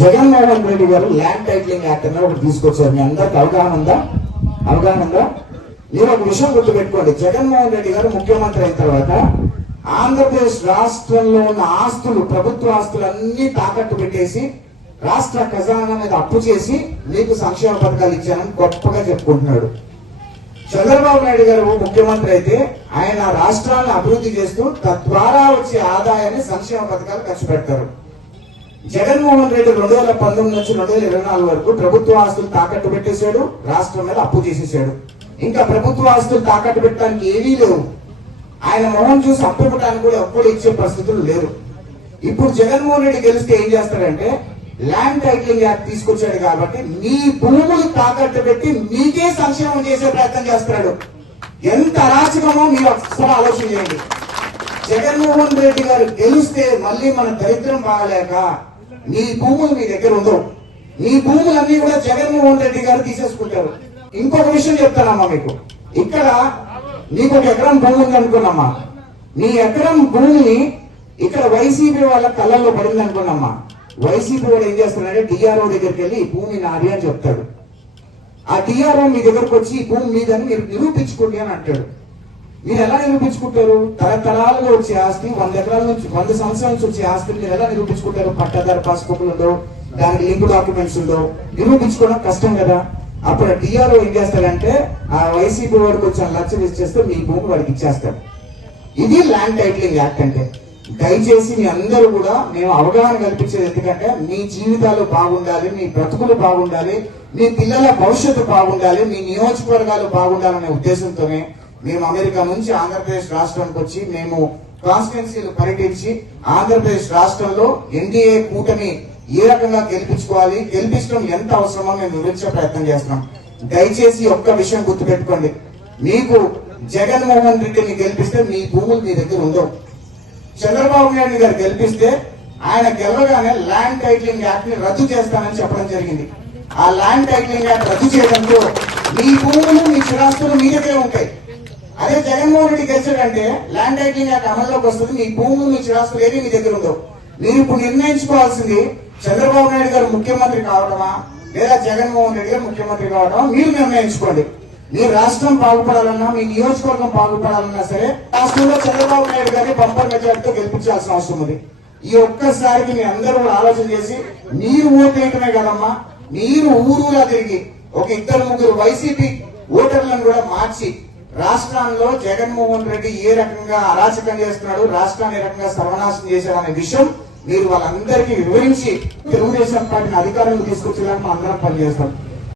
జగన్మోహన్ రెడ్డి గారు land titling act అనేది ఒకటి తీసుకొచ్చారు. మీ అందరికి అవగాహన ఉందా? అవగాహన ఉందా? మీరు ఒక విషయం గుర్తుపెట్టుకోండి. జగన్మోహన్ రెడ్డి గారు ముఖ్యమంత్రి అయిన తర్వాత ఆంధ్రప్రదేశ్ రాష్ట్రంలో ఉన్న ఆస్తులు ప్రభుత్వ ఆస్తులు అన్ని తాకట్టు పెట్టేసి రాష్ట్ర ఖజానా మీద అప్పు చేసి మీకు సంక్షేమ పథకాలు ఇచ్చానని గొప్పగా చెప్పుకుంటున్నాడు. చంద్రబాబు నాయుడు గారు ముఖ్యమంత్రి అయితే ఆయన రాష్ట్రాన్ని అభివృద్ధి చేస్తూ తద్వారా వచ్చే ఆదాయాన్ని సంక్షేమ పథకాలు ఖర్చు పెడతారు. జగన్మోహన్ రెడ్డి రెండు వేల పంతొమ్మిది నుంచి రెండు వేల ఇరవై నాలుగు వరకు ప్రభుత్వ ఆస్తులు తాకట్టు పెట్టేశాడు రాష్ట్రం మీద అప్పు చేసేసాడు ఇంకా ప్రభుత్వ ఆస్తులు తాకట్టు పెట్టడానికి ఏవీ లేవు. ఆయన మొహం చూసి అప్పు ఇవ్వడానికి కూడా అప్పులు ఇచ్చే పరిస్థితులు లేరు. ఇప్పుడు జగన్మోహన్ రెడ్డి గెలిస్తే ఏం చేస్తాడంటే ల్యాండ్ టైటిలింగ్ యాక్ట్ తీసుకొచ్చాడు కాబట్టి మీ భూములు తాకట్టు పెట్టి మీకే సంక్షేమం చేసే ప్రయత్నం చేస్తున్నాడు ఎంత అరాచకమో మీరు ఒకసారి ఆలోచన చేయండి. జగన్మోహన్ రెడ్డి గారు గెలిస్తే మళ్ళీ మన దరిద్రం బాగలేక మీ భూములు మీ దగ్గర ఉండవు మీ భూములన్నీ కూడా జగన్మోహన్ రెడ్డి గారు తీసేసుకుంటారు. ఇంకొక విషయం చెప్తానమ్మా మీకు. ఇక్కడ నీకు ఒక ఎకరం భూమి ఉంది అనుకున్నామ్మా నీ ఎకరం భూమిని ఇక్కడ వైసీపీ వాళ్ళ కళ్ళల్లో పడింది అనుకున్నామ్మా వైసీపీ వాడు ఏం చేస్తాడంటే డిఆర్ఓ దగ్గరికి వెళ్ళి భూమి నాది అని చెప్తాడు. ఆ డిఆర్ఓ మీ దగ్గరకు వచ్చి భూమి మీదని మీరు నిరూపించుకోండి అని అంటాడు. మీరు ఎలా నిరూపించుకుంటారు? తరతరాలుగా వచ్చే ఆస్తి వంద ఎకరాల నుంచి వంద సంవత్సరాల నుంచి వచ్చే ఆస్తిని మీరు ఎలా నిరూపించుకుంటారు? పట్టాదారు పాస్బుక్లు ఉండవు దానికి లింక్ డాక్యుమెంట్స్ ఉండవు నిరూపించుకోవడం కష్టం కదా? అప్పుడు డిఆర్ఓ ఏం చేస్తాడంటే ఆ వైసీపీ వాడికి వచ్చిన లక్షలు ఇచ్చేస్తే మీ భూమి వాడికి ఇచ్చేస్తాడు. ఇది ల్యాండ్ టైటిలింగ్ యాక్ట్ అంటే. దయచేసి మీ అందరూ కూడా మేము అవగాహన కల్పించేది ఎందుకంటే మీ జీవితాలు బాగుండాలి మీ బ్రతుకులు బాగుండాలి మీ పిల్లల భవిష్యత్తు బాగుండాలి మీ నియోజకవర్గాలు బాగుండాలనే ఉద్దేశంతోనే మేము అమెరికా నుంచి ఆంధ్రప్రదేశ్ రాష్ట్రానికి వచ్చి మేము కాన్స్టిట్యున్సీలు పర్యటించి ఆంధ్రప్రదేశ్ రాష్ట్రంలో ఎన్డీఏ కూటమి ఏ రకంగా గెలిపించుకోవాలి గెలిపించడం ఎంత అవసరమో మేము వివరించే ప్రయత్నం చేస్తున్నాం. దయచేసి ఒక్క విషయం గుర్తుపెట్టుకోండి. మీకు జగన్మోహన్ రెడ్డిని గెలిపిస్తే మీ భూములు మీ దగ్గర ఉండవు. చంద్రబాబు నాయుడు గారు గెలిపిస్తే ఆయన గెలవగానే ల్యాండ్ టైటిలింగ్ యాక్ట్ని రద్దు చేస్తానని చెప్పడం జరిగింది. ఆ ల్యాండ్ టైటిలింగ్ యాక్ట్ రద్దు చేయడంతో మీ భూములు మీ చిరాస్తులు మీ దగ్గరే ఉంటాయి. అదే జగన్మోహన్ రెడ్డి గెలిచాడంటే ల్యాండ్ టైటిలింగ్ యాక్ట్ అమల్లోకి వస్తుంది. మీ భూములు మీ చిరాస్తులు ఏది మీ దగ్గర ఉందో మీరు ఇప్పుడు నిర్ణయించుకోవాల్సింది చంద్రబాబు నాయుడు గారు ముఖ్యమంత్రి కావడమా లేదా జగన్మోహన్ రెడ్డి గారు ముఖ్యమంత్రి కావడమా మీరు నిర్ణయించుకోండి. మీ రాష్ట్రం బాగుపడాలన్నా మీ నియోజకవర్గం బాగుపడాలన్నా సరే రాష్ట్రంలో చంద్రబాబు నాయుడు గారిని బంపర్ మెజార్టీతో గెలిపించాల్సిన అవసరం ఉంది. ఈ ఒక్కసారికి మీ అందరూ ఆలోచన చేసి మీరు ఓటేయటమే కదమ్మా మీరు ఊరులా తిరిగి ఒక ఇద్దరు ముగ్గురు వైసీపీ ఓటర్లను కూడా మార్చి రాష్ట్రాల్లో జగన్మోహన్ రెడ్డి ఏ రకంగా అరాచకం చేస్తున్నాడు రాష్ట్రాన్ని ఏ రకంగా సర్వనాశనం చేశాడు అనే విషయం మీరు వాళ్ళందరికీ వివరించి తెలుగుదేశం పార్టీని అధికారంలో తీసుకొచ్చేలాగా అందరం పనిచేస్తాం.